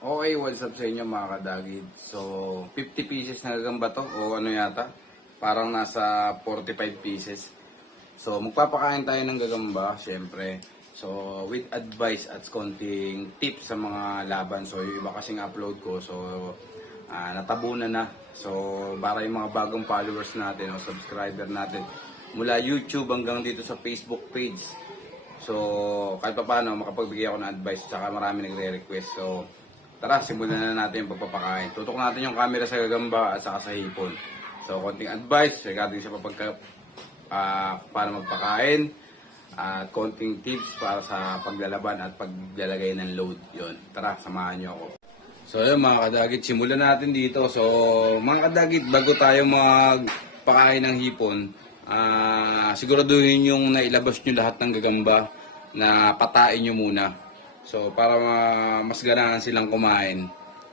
Okay, what's up sa inyo mga kadagid? So, 50 pieces na gagamba to o ano yata? Parang nasa 45 pieces. So, magpapakain tayo ng gagamba, syempre. So, with advice at konting tips sa mga laban. So, yung iba kasing upload ko, so natabunan na. So, para yung mga bagong followers natin o subscriber natin mula YouTube hanggang dito sa Facebook page. So, kahit pa paano, makapagbigay ako ng advice, tsaka marami nagre-request. So, tara, simulan na natin yung pagpapakain. Tutok natin yung camera sa gagamba at saka sa hipon. So, konting advice regarding sa paano magpakain at konting tips para sa paglalaban at paglalagay ng load. Yun, tara, samahan nyo ako. So, yun mga kadagit, simulan natin dito. So, mga kadagit, bago tayo magpakain ng hipon, siguraduhin yung nailabas nyo lahat ng gagamba na patain nyo muna. So, para mas ganahan silang kumain.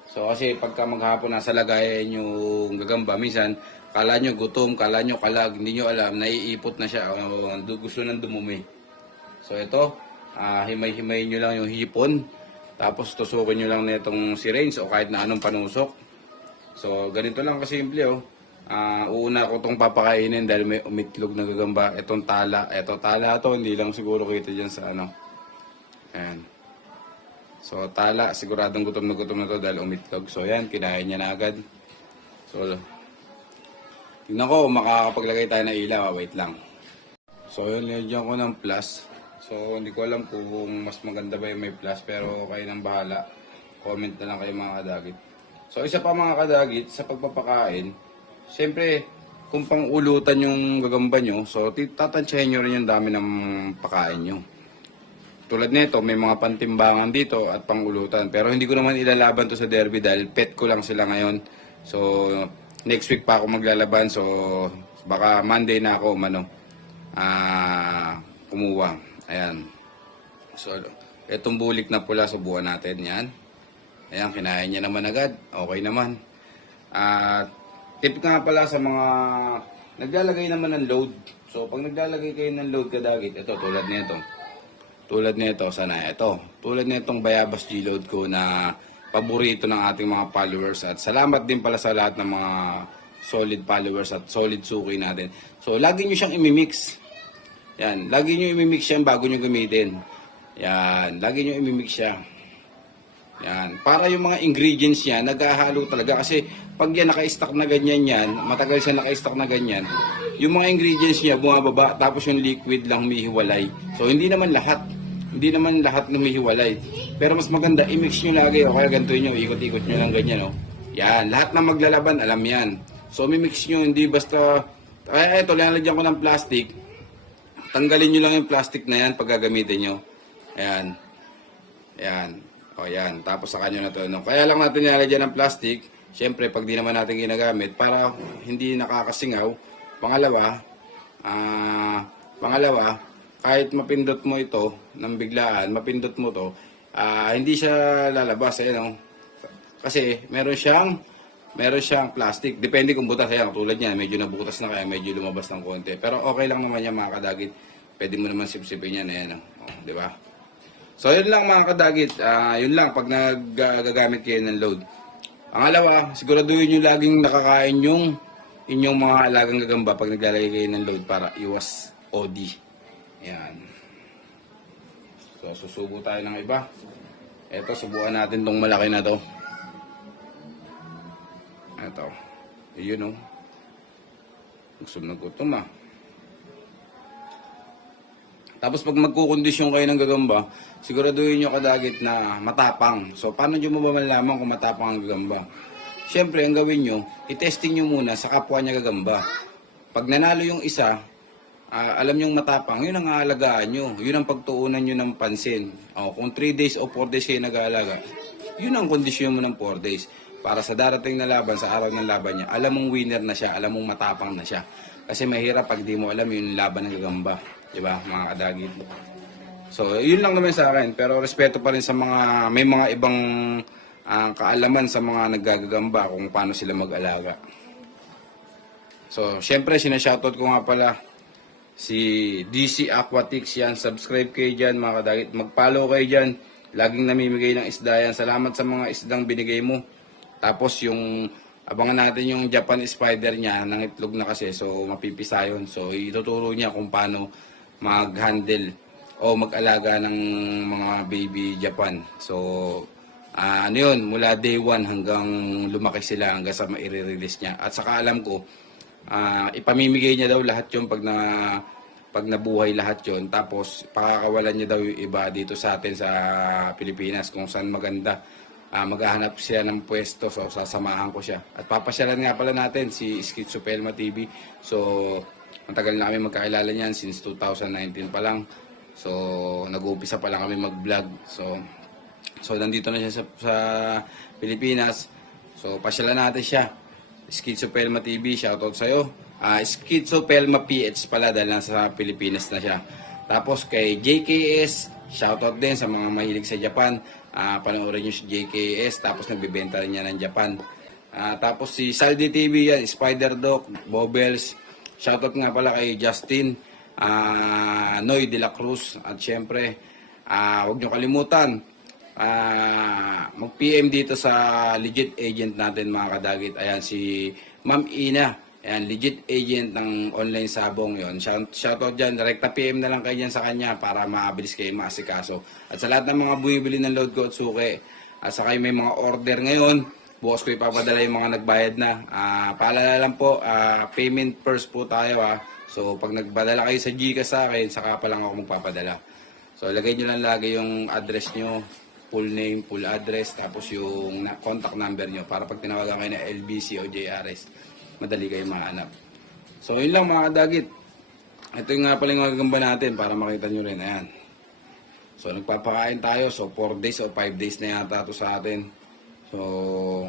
So, kasi pagka maghapon nasa lagayan yung gagamba, minsan, kala nyo gutom, kala nyo kalag, hindi nyo alam, naiipot na siya, gusto nang dumumi. So, ito, himay-himay nyo lang yung hipon, tapos tusukin nyo lang nitong syringe o kahit na anong panusok. So, ganito lang kasimple, oh. Uuna ko itong papakainin dahil may umitlog na gagamba. Itong tala, tala to, hindi lang siguro kita dyan sa ano. Ayan. So, tala, siguradong gutom na to dahil umitlog. So, yan, kinain niya na agad. So, tignan ko, makakapaglagay tayo ng ilaw. Wait lang. So, yun, nilagyan ko ng plus. So, hindi ko alam kung mas maganda ba yung may plus, pero kayo nang bahala. Comment na lang kayo mga kadagit. So, isa pa mga kadagit, sa pagpapakain, siyempre, kung pang-ulutan yung gagamba nyo, so tatansyahin nyo rin yung dami ng pakain nyo. Tulad nito, may mga pantimbangan dito at pang-ulutan. Pero hindi ko naman ilalaban to sa derby dahil pet ko lang sila ngayon. So, next week pa ako maglalaban. So, baka Monday na ako kumuha. Ayan. So, itong bulik na pula, subukan natin. Yan. Ayan, kinain niya naman agad. Okay naman. Tip nga pala sa mga naglalagay naman ng load. So, pag naglalagay kayo ng load kadagit, ito, tulad nito. Tulad nito, sana ito. Tulad nitong Bayabas G-Load ko na paborito ng ating mga followers. At salamat din pala sa lahat ng mga solid followers at solid suki natin. So, lagi nyo siyang imimix. Yan, lagi nyo imimix siya bago nyo gamitin. Yan, lagi nyo imimix siya. Yan, para yung mga ingredients niya, naghahalo talaga. Kasi pag yan naka-stock na ganyan yan, matagal siya naka-stock na ganyan, yung mga ingredients niya bumababa, tapos yung liquid lang humihiwalay. So, hindi naman lahat humihiwalay. Pero mas maganda, i-mix nyo lagi, o kaya ganito nyo, ikot-ikot nyo lang ganyan, oh. Yan, lahat na maglalaban, alam yan. So, mi-mix nyo, hindi basta, kaya ito, lalagyan ko ng plastic. Tanggalin nyo lang yung plastic na yan pag gagamitin nyo. Ayan. Ayan. O yan. Tapos sa kanyo na to. No? Kaya lang natin nilalagyan ng plastic. Siyempre, pag di naman natin ginagamit, para hindi nakakasingaw. Pangalawa, kahit mapindot mo ito ng biglaan, mapindot mo to, hindi siya lalabas. Ayan, no? Kasi meron siyang plastic. Depende kung butas. Ayan, tulad niya, medyo nabutas na kaya medyo lumabas ng konti. Pero okay lang naman yan mga kadagit. Pwede mo naman sipsipin yan. Ayan, di ba? So, yun lang mga kadagit. Yun lang pag nagagamit kayo ng load. Pangalawa, siguraduhin nyo laging nakakain yung inyong mga alagang gagamba pag naglalagay kayo ng load para iwas OD. Ayan. So, susubo tayo ng iba. Ito, subukan natin tong malaki na to. Ito. Yun, oh. Gusto na gutom, Tapos pag magkukondisyon kayo ng gagamba, siguraduhin nyo kadagit na matapang. So, paano nyo mo ba malalaman kung matapang ang gagamba? Siyempre, ang gawin nyo, i-testing nyo muna sa kapwa niya gagamba. Pag nanalo yung isa, alam nyo matapang, yun ang aalagaan nyo. Yun ang pagtuunan nyo ng pansin. Kung 3 days o 4 days kayo nag-aalaga, yun ang kondisyon mo ng 4 days. Para sa darating na laban, sa araw ng laban niya, alam mong winner na siya, alam mong matapang na siya. Kasi mahirap pag di mo alam yung laban ng gagamba. Diba, mga kadagit? So, yun lang naman sa akin. Pero respeto pa rin sa mga, may mga ibang kaalaman sa mga naggagagamba kung paano sila mag-alaga. So, syempre, sinashoutout ko nga pala si DC Aquatics yan. Subscribe kayo dyan, mga kadagit. Mag-follow kayo dyan. Laging namimigay ng isda yan. Salamat sa mga isdang binigay mo. Tapos yung abangan natin yung Japan spider niya, ng itlog na kasi, so mapipisa yun. So ituturo niya kung paano mag-handle o mag-alaga ng mga baby Japan. So ano yun, mula day 1 hanggang lumaki sila hanggang sa maire-release niya. At saka alam ko, ipamimigay niya daw lahat yun pag nabuhay lahat yon, tapos pakakawalan niya daw yung iba dito sa atin sa Pilipinas kung saan maganda. Maghahanap siya ng pwesto, so sasamahan ko siya. At papasyalan nga pala natin si Schizopelma TV. So matagal na kami magkakilala niyan since 2019 pa lang. So nag-uumpisa pa lang kami mag-vlog. So nandito na siya sa Pilipinas. So pasyalan natin siya. Schizopelma TV, shoutout sa'yo. Schizopelma PH pala dahil nasa Pilipinas na siya. Tapos kay JKS, shoutout din sa mga mahilig sa Japan. Panoorin nyo si JKS, tapos nagbibenta rin niya ng Japan. Tapos si Saldi TV yan, Spider Doc, Bobbles. Shoutout nga pala kay Justin, Noy de la Cruz. At syempre, huwag nyo kalimutan, mag-PM dito sa legit agent natin mga kadagit. Ayan si Ma'am Ina. Ayan, legit agent ng online sabong yon. Shoutout dyan. Direkta PM na lang kayo dyan sa kanya para mabilis kayo maasikaso. At sa lahat ng mga bumibili ng load ko at suki, at sa kayo may mga order ngayon, bukas ko ipapadala yung mga nagbayad na. Paalala lang po, payment first po tayo So pag nagpadala kayo sa Gcash sa akin, saka pa lang ako magpapadala. So lagay nyo lang lagi yung address nyo, full name, full address, tapos yung contact number nyo para pag tinawagan kayo na LBC o JRS, madali kayo mahanap. So yun lang mga kadagit. Ito yung nga pala yung magagamba natin para makita nyo rin. Ayan. So nagpapakain tayo. So 4 days o 5 days na yata ito sa atin. So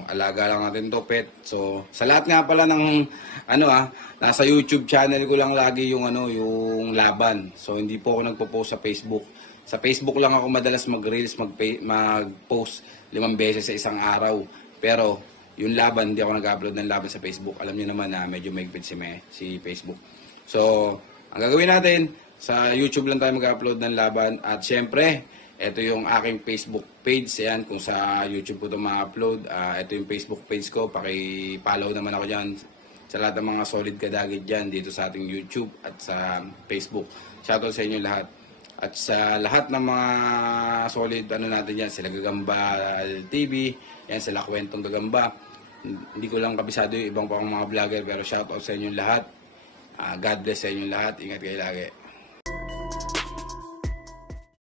alaga lang natin to pet. So sa lahat nga pala ng nasa YouTube channel ko lang lagi yung yung laban. So hindi po ako nagpo-post sa Facebook. Sa Facebook lang ako madalas mag-reels, mag-post 5 beses sa isang araw. Pero yung laban, hindi ako nag-upload ng laban sa Facebook. Alam niyo naman na medyo mahigpit si Facebook. So, ang gagawin natin, sa YouTube lang tayo mag-upload ng laban. At syempre, ito yung aking Facebook page. Ayan, kung sa YouTube ko ito ma-upload. Ito yung Facebook page ko. Paki-follow naman ako dyan. Sa lahat ng mga solid kadagit dyan dito sa ating YouTube at sa Facebook. Shoutout sa inyo lahat. At sa lahat ng mga solid natin dyan, sila Gagambal TV, yan sila Kwentong Gagamba. Hindi ko lang kabisado yung ibang pang mga vlogger, pero shoutout sa inyo lahat. God bless sa inyo lahat. Ingat kayo lagi.